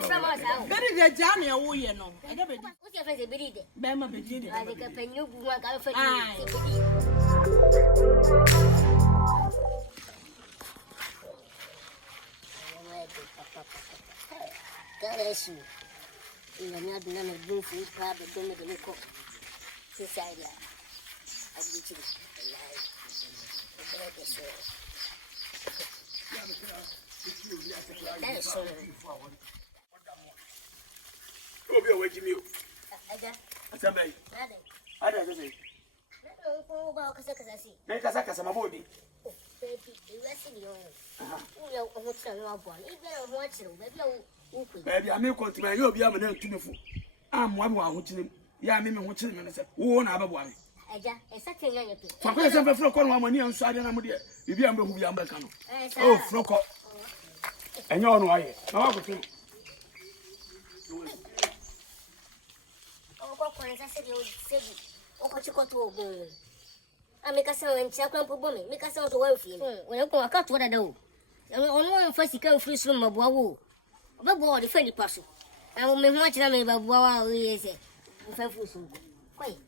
Very the jammy away, you know. I never What's your face, BEDIIDE? Berma BEDIIDE. I think a penny one got for you. You are not none of the food, probably don't make a cook. Society. I will choose a life. That is so. Who be awaiting you? I said, I don't say. Make us a body. Baby, I may continue. You'll be able to me. I'm one watching. Yeah, me watching him and said, won't have a one. For example, Flock on money on side and I'm dear. If you are who you are, oh, Flock. And you know why. Now, I make a sound and check on Bobby, make a sound to work for you. When I go, I cut what I do. On one first, you come free from a bow. But boy, the funny person. I will make much of me about wow, is it? If I feel so. Quite.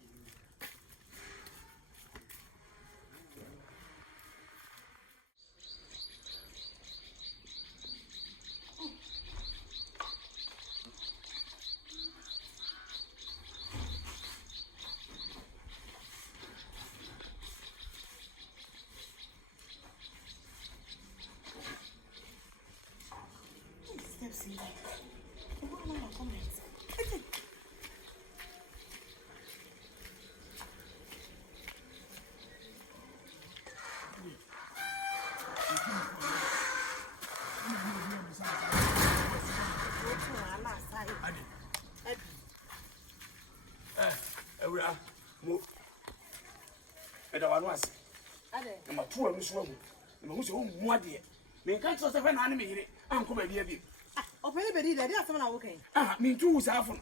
I was. I'm a poor Miss Woman. Who's your own dear. Me can't just have an enemy. I'm coming here. Oh, BEDIIDE, I didn't have okay. Ah, me too was often.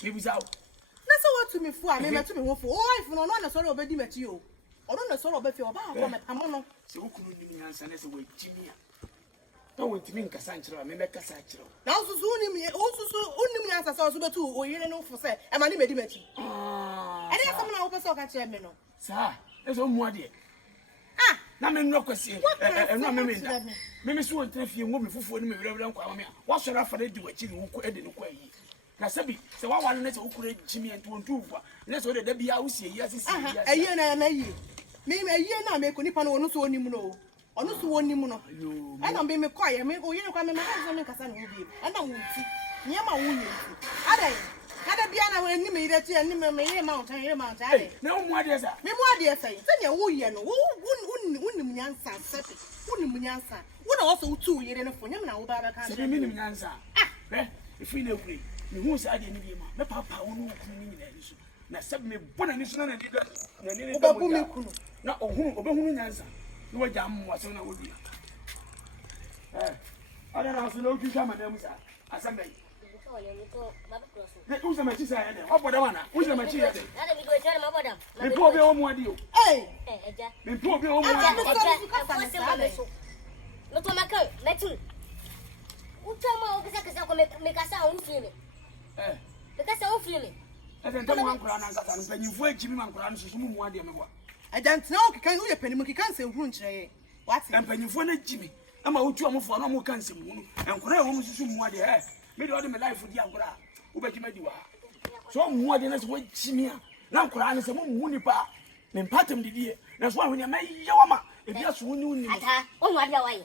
He was out. That's what to me for. I mean, to me for all if no one sort of BEDIIDE met you. Or not a sort of your about. I'm on. So who couldn't give me answer as a way, Jimmy? Don't want to mean Cassandra, I make Cassandra. Now, soon me also only me answer so two or you know for say, and my name is Ah, I didn't have open sock at Chairman. sir, there's no more dear. Ah, now I'm not question. And not me. Maybe so and if you move before me, what should I for the do a chill who could edit away? Nasabi, so I want to create Jimmy and to improve. Let's order the be out here. Yes, a year and a year. Maybe a year now make Nippon or no so any mono. Or no so any mono. I don't be quiet. I mean, oh, you know, I'm a Cassan will be. I don't want to. Near my wound. Had a piano when you made it and you mount. No more, dear, sir. Me more, dear, say, send your wound. Wouldn't answer, wouldn't answer. Would also 2 years in a phone now about a can't answer. Ah, if we know free, you won't say I didn't give my papa won't mean that issue. Now, send me one additional and did that. Not a whom answer. You were jam was on a wood. I don't know if you know you come and them, sir. As I may. Who's the matches I had? What about one? Who's the matches? They probably all more deal. Hey, they probably all more. Look at my coat, Metu. Who told me I make a sound feeling? Because I'm feeling. I don't want to answer, and you wait, Jimmy Mancran, so soon more dear. I don't know, can you penny monkey can't say wound tray? What's and penny for Jimmy? I'm out to for no more cancer, and for a woman to soon more dear. Made all my life with Yagura, who bet you made you are. So more than us wait, Jimmy. Now, Koran is a woman, pa. Then part him the dear. That's why when you made Yawama, if you just wouldn't know. Oh, my way.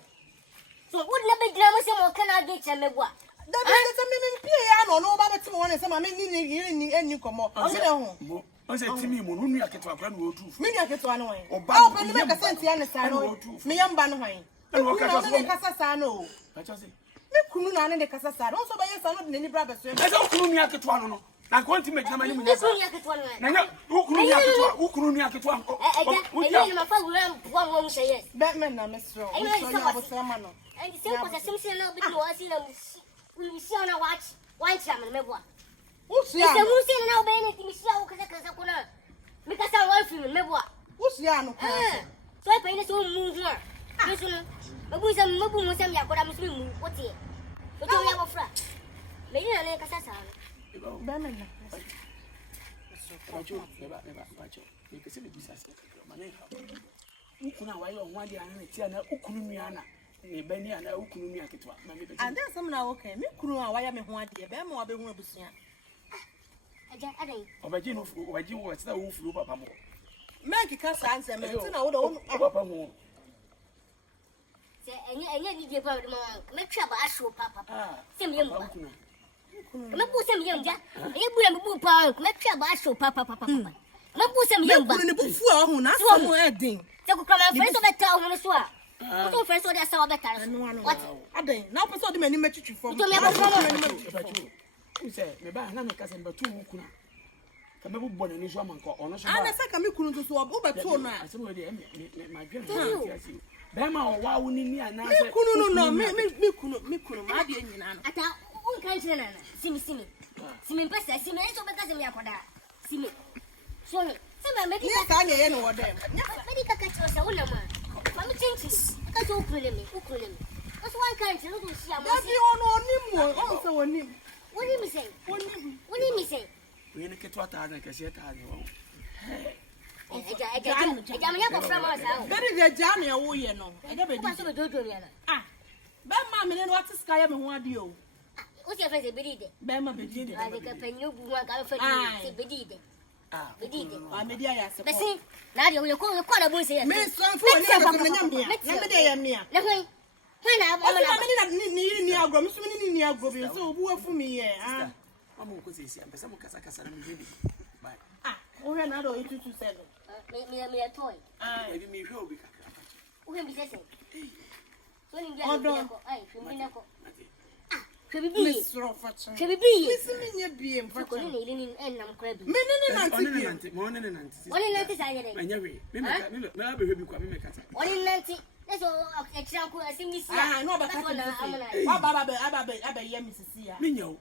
So, wouldn't be grammar some more can I get some what? That's a piano, no matter to one and some and you come up. I said to me, when I get to a brand new truth. Maybe I get to annoy. Oh, but you make a sense, you understand. Me and Banwine. And what can I Casasano? I just say, Kuna and the Casasa, also by your son of any brothers. I don't know to one. I'm going to make the money. Who couldn't make it one? One won't say yes. Batman, Mr. I know it's someone. And the same was a Simpson we see on a watch. One chairman, maybe what? Who's the Musin now, Benny, because I want to remember what? Who's the so I paint this old move here. Listen, but we some Mubu Musam Yakoda Muslim, what's it? What do you have a frat? Maybe I make a sasa. Berma na. Pacho, never. You can see the business. Ukuna wa yo ho ade an tia na ukunu nuana ne bani ana ukunu nua ketwa ma me And then some na okay. Me kunu a waya me ho ade. Berma wa be hu abusua. Aja, adai. Obaji no fu, obaji wo sta wo fu papa mo. Make ka san se me na wo do Papa mo. Say anya ni je pa de ma. Me twa ba aso papa. Sem yem ba. Me bu sem yem ja. E bu me bu pa. Me twa ba aso papa. Me bu sem yem ba. kunu ne bu fu a ho na so mo edin. Se ko kama friends of better ho no so a. Ko friends of dey saw better. What? Adai, na person de mani matwitwi fom. To me ba from Pacho. You say me ba na me ka se mba tu ukuna. Ka me bu bona ni so amanko ono so ba. Ana se ka me kunu to so wo beto no a. Asem we dey ma dwen na ati. Berma o wa wo ni ni ana se. Me kunu no me kunu ma de nyina no. ata un kan chena na. Simi pesa, simi eso beka simi akoda. Simi. So, simi me Ni ka na ye no wo dem. Medical catch us una ma. Mami chinchi. Ka to ukulele. That's one country no go see am. That you ono onim o so onim. What do you say? What do you say? We ne ketwa ta na ka se ta ni wo. Eja me yako from us out. Very the jam ya wo ye no. E ga be What so di. do you na? Ah. Berma me ne no what sky me ho ade o. What's your face BEDIIDE? Berma BEDIIDE. I think a penny bu wa ka fa di BEDIIDE. BEDIIDE. Ah me dia ya se. Besi, na dia ko na bo se. Me son fu ne na ko nya mia. Na me dia ya mia. Na hoi. Hana O ma me ni agro, me so me ni agro bi so obu afu mi ye. Ah. Mama ko se si ambesa mo kasa na me hwebi. Bye. Ah, o he na do 227. Me a toy. Ah. Ebi me hwe obi kakra. O he bi se se. So ni dia Odo. ko. Ai, fumi na ko. Me Hwebi. sro fa cha. Hwebi. Me si me nya bi em fa Ko cha. ni ni enam kra bi. Me ne na Oni anti. nante, mo ne nante. Oni nanti sa yede. Anya we. Me ba hwebi kwa me kasa. Oni nanti. Eso extra ko asimi si. Ah, no ba ka ti. Wa ba ye mi sisi ya. Me nyawo.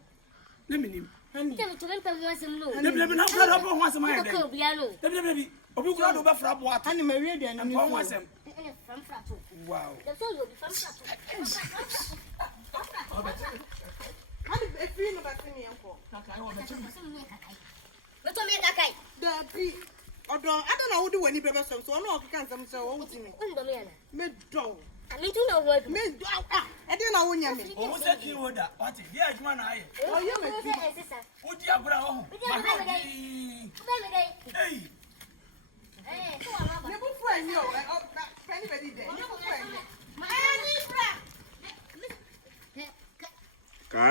Na me nim. Hani. Tell to them come once no. Debi na fra bo ho asem ayi Ko de. bi alo. Debi. Obi kura do ba fra bo ata. Hani me wie dia ni. Ho asem. Ene from frato. Wow. The so you be from frato. Hani e fi no ba ti mi enko. Kaka wo be chim. Me to me kakai. Da bi. Odo, ada na wo de wani bebe so so no okika nsam so wo wuti mi. Undo me yana. Me do. Ami tu na wo. Me do. Ah, e de na wo nya me. O wo se ki wo da. Wati, di adwuma na aye. O ye me ti. Odi abura ho. Ma ho di. Hey. Eh, so ama ba. Ne bu friend yo. Penny BEDIIDE. Ne bu friend. Ma ni fra.